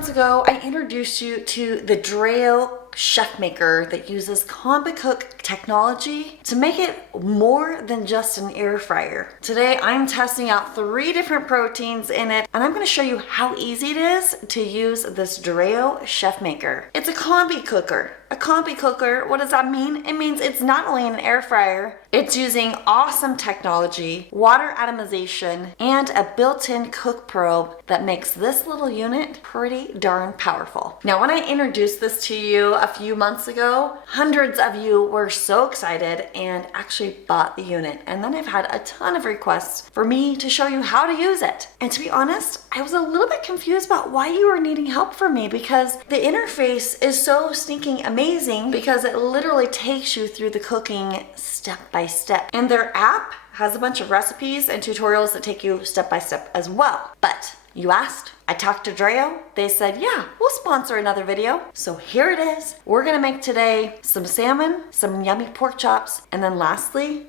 months ago, I introduced you to the Dreo ChefMaker that uses CombiCook technology to make it more than just an air fryer. Today, I'm testing out 3 different proteins in it, and I'm going to show you how easy it is to use this Dreo ChefMaker. It's a combi cooker. A combi cooker, what does that mean? It means it's not only an air fryer, it's using awesome technology, water atomization, and a built-in cook probe that makes this little unit pretty darn powerful. Now, when I introduced this to you a few months ago, hundreds of you were so excited and actually bought the unit. And then I've had a ton of requests for me to show you how to use it. And to be honest, I was a little bit confused about why you were needing help from me, because the interface is so stinking amazing because it literally takes you through the cooking step by step. And their app has a bunch of recipes and tutorials that take you step by step as well. But you asked, I talked to Dreo, they said, yeah, we'll sponsor another video. So here it is. We're gonna make today some salmon, some yummy pork chops, and then lastly,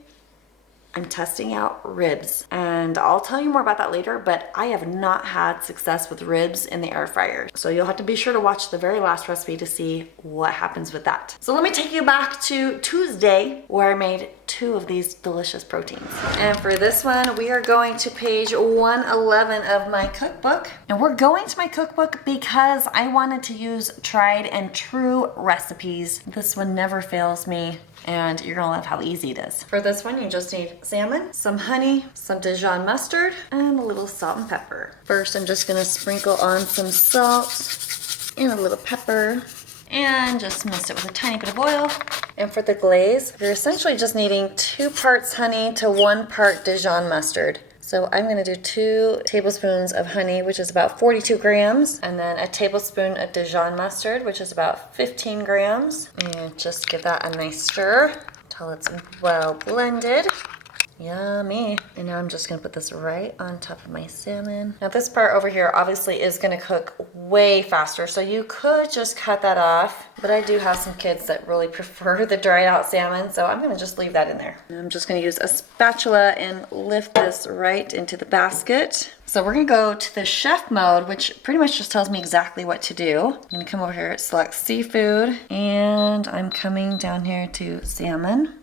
I'm testing out ribs. And I'll tell you more about that later, but I have not had success with ribs in the air fryer. So you'll have to be sure to watch the very last recipe to see what happens with that. So let me take you back to Tuesday, where I made 2 of these delicious proteins. And for this one, we are going to page 111 of my cookbook. And we're going to my cookbook because I wanted to use tried and true recipes. This one never fails me, and you're gonna love how easy it is. For this one, you just need salmon, some honey, some Dijon mustard, and a little salt and pepper. First, I'm just gonna sprinkle on some salt and a little pepper, and just mix it with a tiny bit of oil. And for the glaze, you're essentially just needing 2 parts honey to 1 part Dijon mustard. So I'm gonna do 2 tablespoons of honey, which is about 42 grams, and then a tablespoon of Dijon mustard, which is about 15 grams. And just give that a nice stir until it's well blended. Yummy. And now I'm just gonna put this right on top of my salmon. Now this part over here obviously is gonna cook way faster, so you could just cut that off, but I do have some kids that really prefer the dried out salmon, so I'm gonna just leave that in there. And I'm just gonna use a spatula and lift this right into the basket. So we're gonna go to the chef mode, which pretty much just tells me exactly what to do. I'm gonna come over here, select seafood, and I'm coming down here to salmon.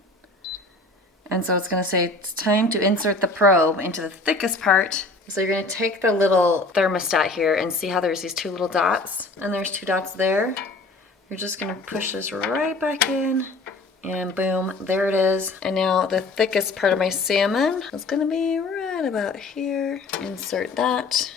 And so it's gonna say it's time to insert the probe into the thickest part. So you're gonna take the little thermostat here and see how there's these 2 little dots, and there's 2 dots there. You're just gonna push this right back in, and boom, there it is. And now the thickest part of my salmon is gonna be right about here. Insert that.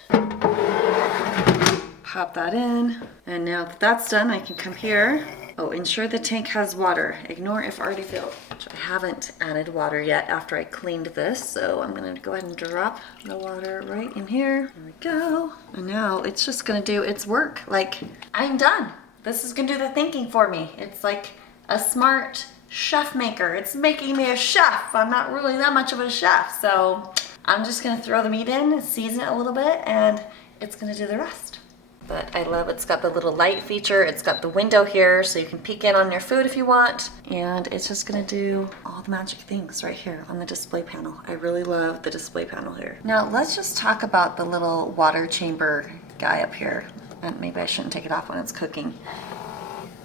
Pop that in. And now that that's done, I can come here. Oh, ensure the tank has water. Ignore if already filled. Which I haven't added water yet after I cleaned this, so I'm gonna go ahead and drop the water right in here. There we go. And now it's just gonna do its work. Like, I'm done. This is gonna do the thinking for me. It's like a smart chef maker. It's making me a chef. I'm not really that much of a chef, so I'm just gonna throw the meat in, season it a little bit, and it's gonna do the rest. But I love it's got the little light feature. It's got the window here so you can peek in on your food if you want. And it's just gonna do all the magic things right here on the display panel. I really love the display panel here. Now let's just talk about the little water chamber guy up here. And maybe I shouldn't take it off when it's cooking.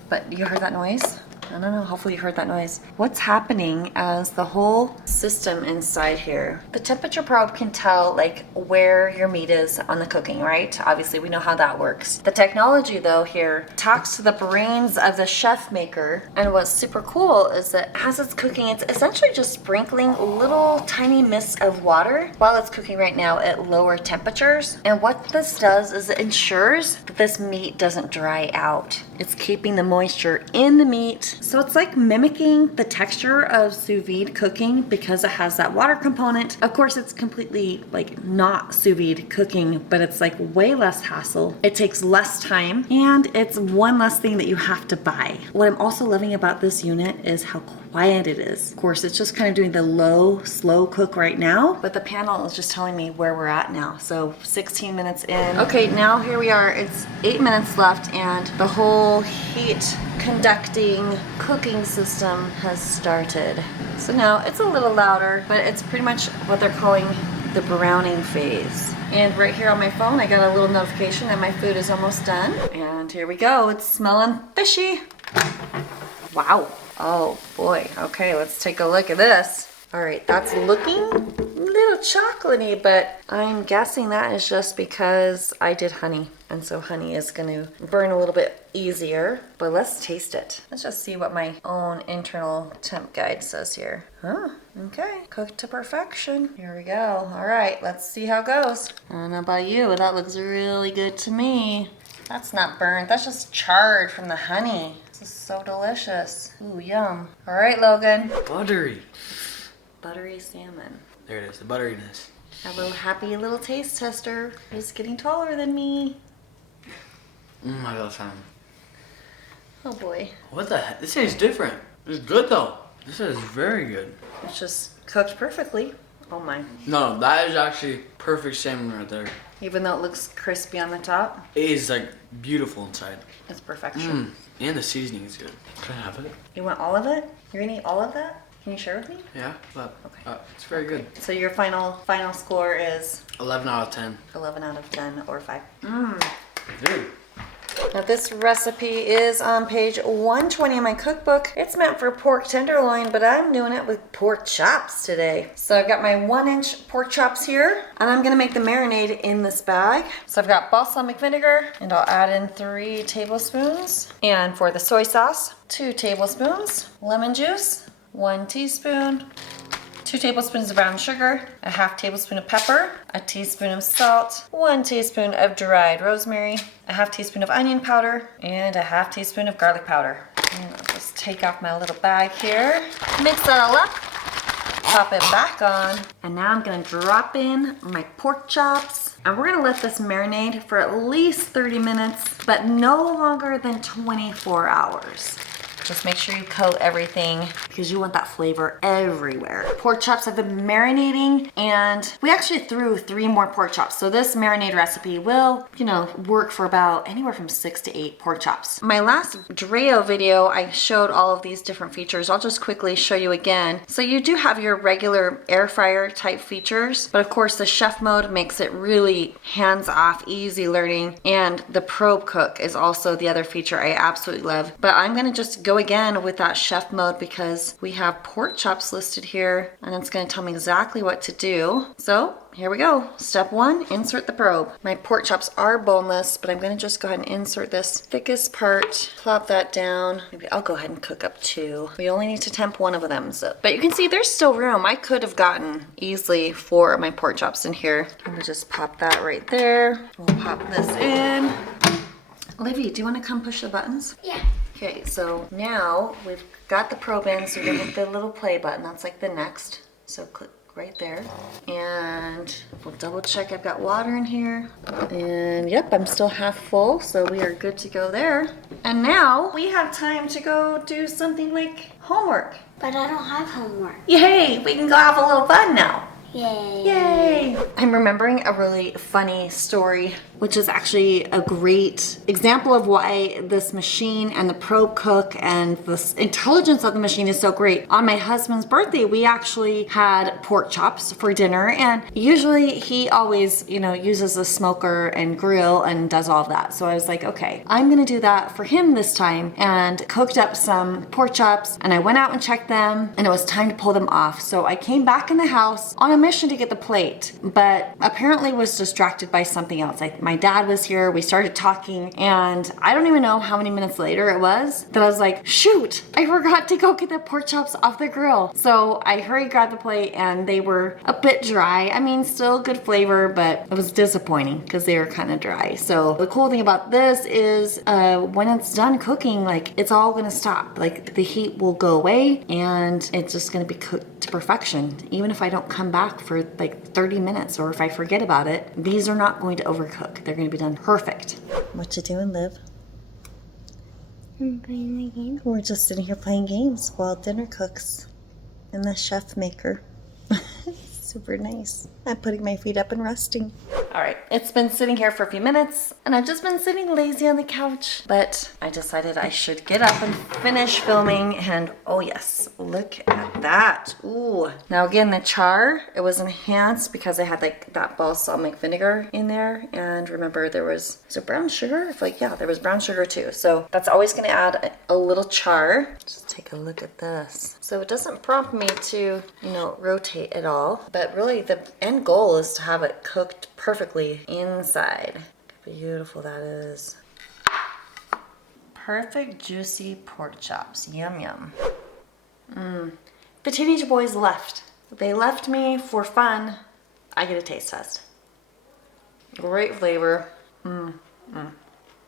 But you heard that noise? I don't know, hopefully you heard that noise. What's happening as the whole system inside here, the temperature probe can tell like where your meat is on the cooking, right? Obviously we know how that works. The technology though here talks to the brains of the chef maker, and what's super cool is that as it's cooking, it's essentially just sprinkling little tiny mists of water while it's cooking right now at lower temperatures. And what this does is it ensures that this meat doesn't dry out. It's keeping the moisture in the meat. So it's like mimicking the texture of sous vide cooking because it has that water component. Of course, it's completely like not sous vide cooking, but it's like way less hassle. It takes less time, and it's one less thing that you have to buy. What I'm also loving about this unit is how quiet it is. Of course, it's just kind of doing the low, slow cook right now, but the panel is just telling me where we're at now. So 16 minutes in. Okay, now here we are. It's 8 minutes left, and the whole heat conducting cooking system has started. So now it's a little louder, but it's pretty much what they're calling the browning phase. And right here on my phone, I got a little notification that my food is almost done. And here we go. It's smelling fishy. Wow. Oh boy. Okay, let's take a look at this. All right, that's looking a little chocolatey, but I'm guessing that is just because I did honey. And so honey is gonna burn a little bit easier, but let's taste it. Let's just see what my own internal temp guide says here. Huh, okay, cooked to perfection. Here we go. All right, let's see how it goes. I don't know about you, but that looks really good to me. That's not burnt, that's just charred from the honey. This is so delicious. Ooh, yum. All right, Logan. Buttery. Buttery salmon. There it is, the butteriness. A little happy little taste tester who's getting taller than me. I love salmon. Oh boy. What the heck? This tastes different. It's good though. This is very good. It's just cooked perfectly. Oh my. No, that is actually perfect salmon right there. Even though it looks crispy on the top, It is like beautiful inside. it's perfection. And the seasoning is good. Can I have it? You want all of it? You're gonna eat all of that? Can you share with me? Yeah, but Okay. it's very good. So your final score is 11 out of 10. 11 out of 10 or 5. Dude. Now this recipe is on page 120 in my cookbook. It's meant for pork tenderloin, but I'm doing it with pork chops today. So I've got my 1-inch pork chops here, and I'm gonna make the marinade in this bag. So I've got balsamic vinegar, and I'll add in 3 tablespoons. And for the soy sauce, 2 tablespoons. Lemon juice, 1 teaspoon. 2 tablespoons of brown sugar, a 1/2 tablespoon of pepper, a teaspoon of salt, 1 teaspoon of dried rosemary, a 1/2 teaspoon of onion powder, and a 1/2 teaspoon of garlic powder. And I'll just take off my little bag here, mix that all up, pop it back on, and now I'm gonna drop in my pork chops. And we're gonna let this marinate for at least 30 minutes, but no longer than 24 hours. Just make sure you coat everything because you want that flavor everywhere. Pork chops have been marinating, and we actually threw 3 more pork chops. So this marinade recipe will, work for about anywhere from 6 to 8 pork chops. My last Dreo video, I showed all of these different features. I'll just quickly show you again. So you do have your regular air fryer type features, but of course the chef mode makes it really hands-off, easy learning. And the probe cook is also the other feature I absolutely love. But I'm gonna just go again with that chef mode because we have pork chops listed here, and it's going to tell me exactly what to do. So here we go. Step 1, insert the probe. My pork chops are boneless, but I'm going to just go ahead and insert this thickest part, plop that down. Maybe I'll go ahead and cook up 2. We only need to temp 1 of them. But you can see there's still room. I could have gotten easily 4 of my pork chops in here. Let me just pop that right there. We'll pop this in. Livy, do you want to come push the buttons? Yeah. Okay, so now we've got the probe in, so you're gonna hit the little play button. That's like the next. So click right there. And we'll double check I've got water in here. And yep, I'm still half full, so we are good to go there. And now we have time to go do something like homework. But I don't have homework. Yay, we can go have a little fun now. Yay. Yay! I'm remembering a really funny story, which is actually a great example of why this machine and the probe cook and the intelligence of the machine is so great. On my husband's birthday, we actually had pork chops for dinner, and usually he always, uses a smoker and grill and does all of that. So I was like, okay, I'm gonna do that for him this time, and cooked up some pork chops, and I went out and checked them, and it was time to pull them off. So I came back in the house on a mission to get the plate, but apparently was distracted by something else. My dad was here, we started talking, and I don't even know how many minutes later it was that I was like, shoot, I forgot to go get the pork chops off the grill. So I hurried, grabbed the plate, and they were a bit dry. I mean, still good flavor, but it was disappointing because they were kind of dry. So the cool thing about this is when it's done cooking, it's all gonna stop. The heat will go away, and it's just gonna be cooked to perfection. Even if I don't come back for 30 minutes, or if I forget about it, these are not going to overcook. They're going to be done perfect. What you doing, Liv? I'm playing the game. We're just sitting here playing games while dinner cooks in the ChefMaker. Super nice. I'm putting my feet up and resting. All right, it's been sitting here for a few minutes, and I've just been sitting lazy on the couch, but I decided I should get up and finish filming, and oh yes, look at that. Ooh. Now again, the char, it was enhanced because I had like that balsamic vinegar in there. And remember there was it brown sugar? I feel like, yeah, there was brown sugar too. So that's always gonna add a little char. Just take a look at this. So it doesn't prompt me to, you know, rotate at all. But really the end goal is to have it cooked perfectly inside. Look how beautiful that is. Perfect juicy pork chops. Yum yum. The teenage boys left. They left me for fun. I get a taste test. Great flavor.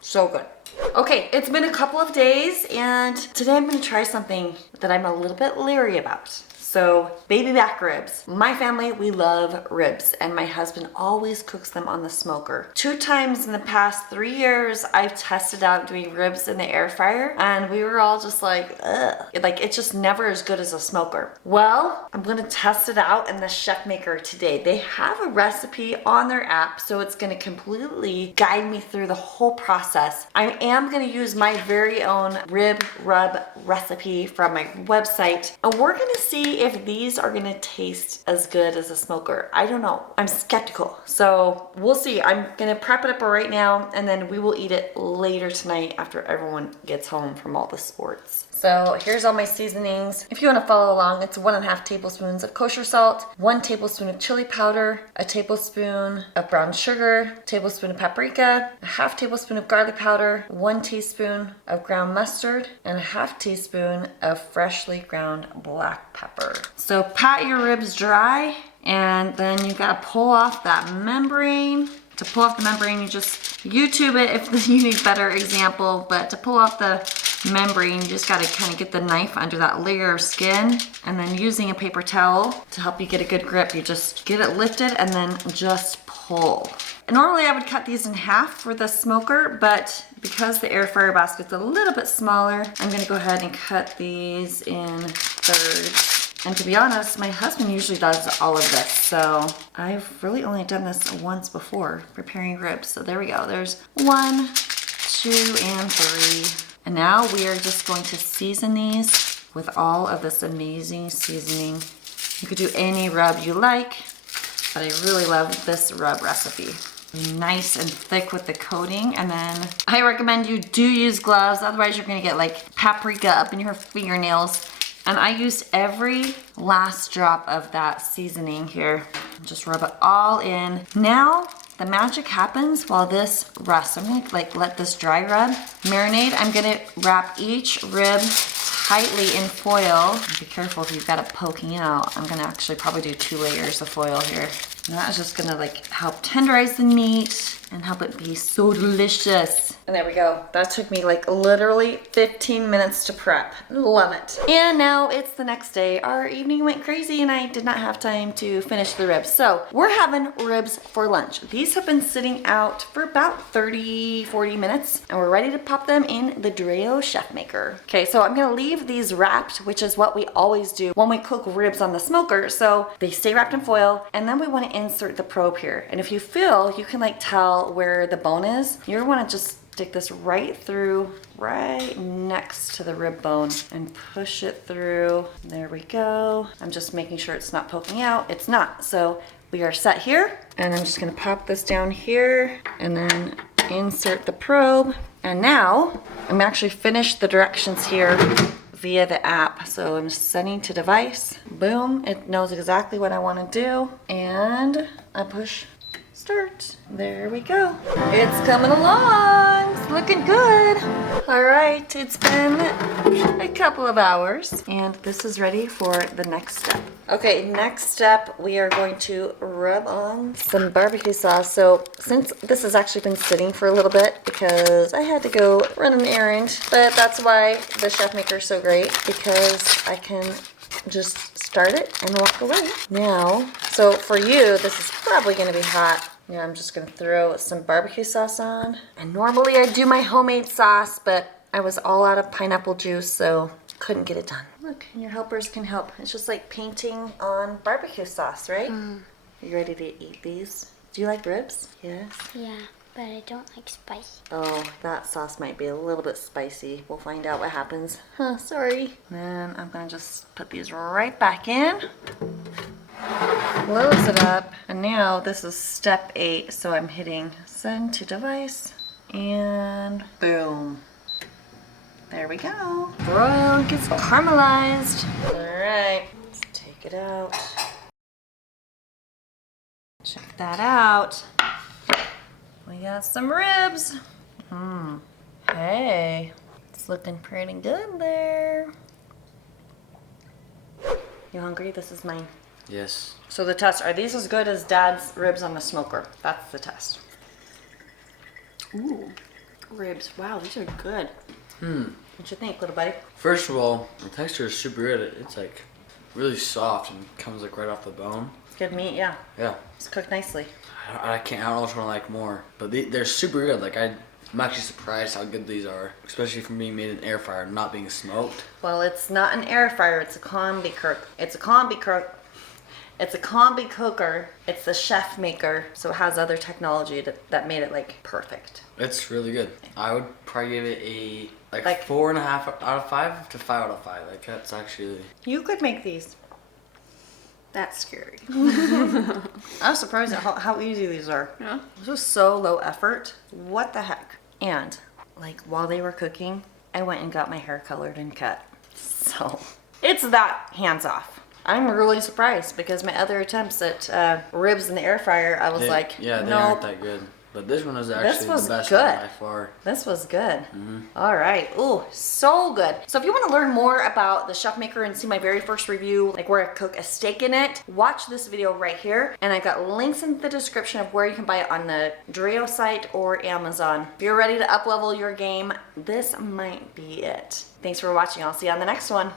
So good. Okay, it's been a couple of days and today I'm gonna try something that I'm a little bit leery about. So, baby back ribs. My family, we love ribs, and my husband always cooks them on the smoker. 2 times in the past 3 years, I've tested out doing ribs in the air fryer, and we were all just like, ugh. Like, it's just never as good as a smoker. Well, I'm gonna test it out in the ChefMaker today. They have a recipe on their app, so it's gonna completely guide me through the whole process. I am gonna use my very own rib rub recipe from my website, and we're gonna see if these are gonna taste as good as a smoker. I don't know. I'm skeptical. So we'll see. I'm gonna prep it up right now and then we will eat it later tonight after everyone gets home from all the sports. So here's all my seasonings. If you want to follow along, it's 1.5 tablespoons of kosher salt, 1 tablespoon of chili powder, a tablespoon of brown sugar, a tablespoon of paprika, a 1/2 tablespoon of garlic powder, 1 teaspoon of ground mustard, and a 1/2 teaspoon of freshly ground black pepper. So pat your ribs dry, and then you gotta pull off that membrane. To pull off the membrane, you just YouTube it if you need a better example, but to pull off the membrane, you just gotta kind of get the knife under that layer of skin, and then using a paper towel to help you get a good grip, you just get it lifted and then just pull. And normally I would cut these in half for the smoker, but because the air fryer basket's a little bit smaller, I'm gonna go ahead and cut these in thirds. And to be honest, my husband usually does all of this, so I've really only done this once before, preparing ribs. So there we go, there's 1, 2, and 3. And now we are just going to season these with all of this amazing seasoning. You could do any rub you like, but I really love this rub recipe. Nice and thick with the coating, and then I recommend you do use gloves, otherwise you're gonna get like paprika up in your fingernails. And I used every last drop of that seasoning here. Just rub it all in. Now, the magic happens while this rests. I'm gonna like let this dry rub. Marinade, I'm gonna wrap each rib tightly in foil. Be careful if you've got it poking out. I'm gonna actually probably do 2 layers of foil here. And that is just gonna like help tenderize the meat and help it be so delicious. And there we go. That took me like literally 15 minutes to prep. Love it. And now it's the next day. Our evening went crazy and I did not have time to finish the ribs. So we're having ribs for lunch. These have been sitting out for about 30, 40 minutes and we're ready to pop them in the Dreo ChefMaker. Okay, so I'm gonna leave these wrapped, which is what we always do when we cook ribs on the smoker. So they stay wrapped in foil, and then we wanna insert the probe here. And if you feel, you can like tell where the bone is. You wanna just stick this right through, right next to the rib bone and push it through. There we go. I'm just making sure it's not poking out. It's not. So we are set here, and I'm just gonna pop this down here and then insert the probe. And now I'm actually finished the directions here via the app. So I'm sending to device. Boom, it knows exactly what I wanna do. And I push start. There we go. It's coming along. It's looking good. All right, it's been a couple of hours and this is ready for the next step. Okay, next step, we are going to rub on some barbecue sauce. So since this has actually been sitting for a little bit because I had to go run an errand, but that's why the ChefMaker is so great, because I can just start it and walk away. Now, so for you, this is probably gonna be hot. Yeah, I'm just gonna throw some barbecue sauce on. And normally I do my homemade sauce, but I was all out of pineapple juice, so couldn't get it done. Look, your helpers can help. It's just like painting on barbecue sauce, right? Are you ready to eat these? Do you like ribs? Yes? Yeah. but I don't like spicy. Oh, that sauce might be a little bit spicy. We'll find out what happens. Huh, sorry. Then I'm gonna just put these right back in. Close it up. And now this is step 8, so I'm hitting send to device. And boom. There we go. Broil gets caramelized. All right, let's take it out. Check that out. We got some ribs. Hey, it's looking pretty good there. You hungry? This is mine. Yes. So the test, are these as good as Dad's ribs on the smoker? That's the test. Ooh, ribs. Wow, these are good. What you think, little buddy? First of all, the texture is super good. It's like really soft and comes like right off the bone. Good meat, yeah. Yeah. It's cooked nicely. I don't know which one I like more, but they're super good. Like I'm actually surprised how good these are, especially from being made in an air fryer, not being smoked. Well, it's not an air fryer, it's a CombiCook. It's a CombiCook. It's a Combi cooker. It's the ChefMaker, so it has other technology that made it like perfect. It's really good. I would probably give it a like 4.5 out of 5 to 5 out of 5. Like that's actually. You could make these. That's scary. I was surprised at how easy these are. Yeah. This was so low effort. What the heck? And like while they were cooking, I went and got my hair colored and cut. So it's that hands off. I'm really surprised because my other attempts at ribs in the air fryer, I was like, yeah, they nope. aren't that good. But this one is actually was the best good. one by far. This was good. All right. Ooh, so good. So if you want to learn more about the ChefMaker and see my very first review, like where I cook a steak in it, watch this video right here. And I got links in the description of where you can buy it on the Dreo site or Amazon. If you're ready to up-level your game, this might be it. Thanks for watching. I'll see you on the next one.